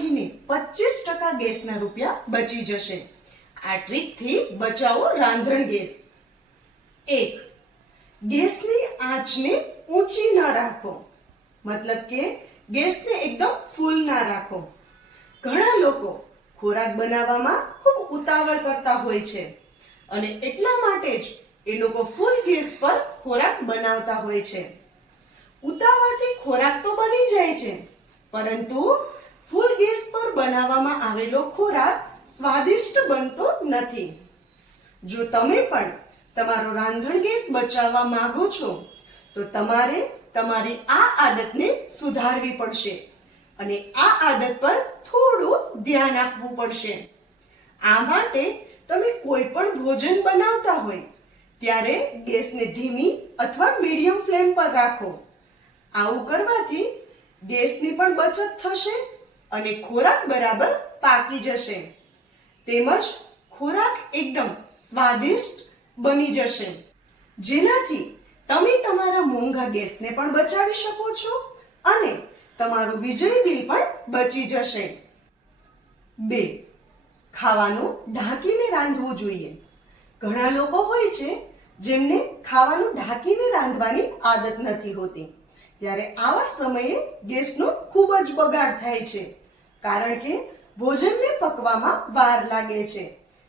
મહિને પચીસ ટકા ગેસના રૂપિયા બચી જશે. આ ટ્રીકથી બચાવો રાંધણ ગેસ. એક, ગેસની આંચને ઊંચી ના રાખો. મતલબ કે ગેસને એકદમ ફૂલ ના રાખો. ઘણા લોકો ખોરાક બનાવવામાં ખૂબ ઉતાવળ કરતા હોય છે અને એટલા માટે જ એ લોકો ફૂલ ગેસ પર ખોરાક બનાવતા હોય છે. ઉતાવળથી ખોરાક તો બની જાય છે, પરંતુ ફૂલ ગેસ પર બનાવવામાં આવેલો ખોરાક સ્વાદિષ્ટ બનતો નથી. જો તમે પણ તમારો રાંધણ ગેસ બચાવવા માંગો છો, તો તમારે તમારી આ આદતને સુધારવી પડશે અને આ આદત પર થોડું ધ્યાન આપવું પડશે. આ માટે તમે કોઈ પણ ભોજન બનાવતા હોય, ત્યારે ગેસને ધીમી અથવા મીડિયમ ફ્લેમ પર રાખો. આવું કરવાથી ગેસની પણ બચત થશે અને ખોરાક બરાબર પાકી જશે. તેમજ ખોરાક એકદમ સ્વાદિષ્ટ બની જશે. જેનાથી તમે તમારા મોંઘા ગેસને પણ બચાવી શકો છો અને તમારું વીજળી બિલ પણ બચી જશે. બે, ખાવાનું ઢાંકીને રાંધવું જોઈએ. ઘણા લોકો હોય છે જેમને ખાવાનું ઢાંકીને રાંધવાની આદત નથી હોતી. ત્યારે આવા સમયે ગેસનો ખૂબ જ બગાડ થાય છે. કારણ કે ભોજનને પકવામાં વાર લાગે છે.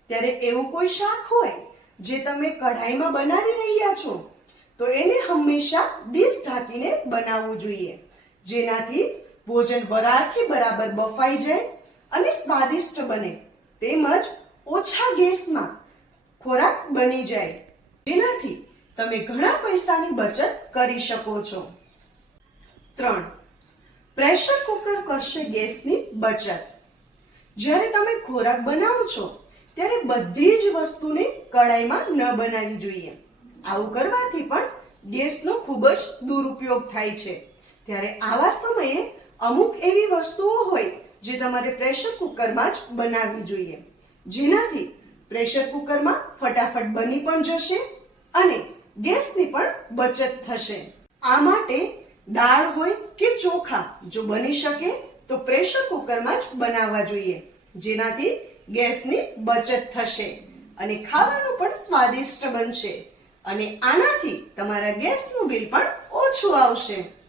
ત્યારે એવું કોઈ શાક હોય જે તમે કઢાઈમાં બનાવી રહ્યા છો, તો એને હંમેશા ડીશ ઢાંકીને બનાવવું જોઈએ. જેનાથી ભોજન વરાળથી બરાબર બફાઈ જાય અને સ્વાદિષ્ટ બને. તેમજ ઓછા ગેસમાં ખોરાક બની જાય. જેનાથી તમે ઘણા પૈસાની બચત કરી શકો છો. ત્રણ. પ્રેશર કુકર કરશે ગેસની બચત. જ્યારે તમે ખોરાક બનાવો છો, ત્યારે બધી જ વસ્તુને કડાઈમાં ન બનાવવી જોઈએ. આવું કરવાથી પણ ગેસનો ખૂબ જ દુરુપયોગ થાય છે. ત્યારે આવા સમયે અમુક એવી વસ્તુઓ હોય જે તમારે પ્રેશર કુકરમાં જ બનાવવી જોઈએ. જેનાથી પ્રેશર કુકરમાં ફટાફટ બની પણ જશે અને ગેસની પણ બચત થશે. આ માટે દાળ હોય કે ચોખા, જો બની શકે, તો પ્રેશર કુકરમાં જ બનાવવા જોઈએ. જેનાથી ગેસની બચત થશે અને ખાવાનું પણ સ્વાદિષ્ટ બનશે. અને આનાથી તમારા ગેસનું બિલ પણ ઓછું આવશે.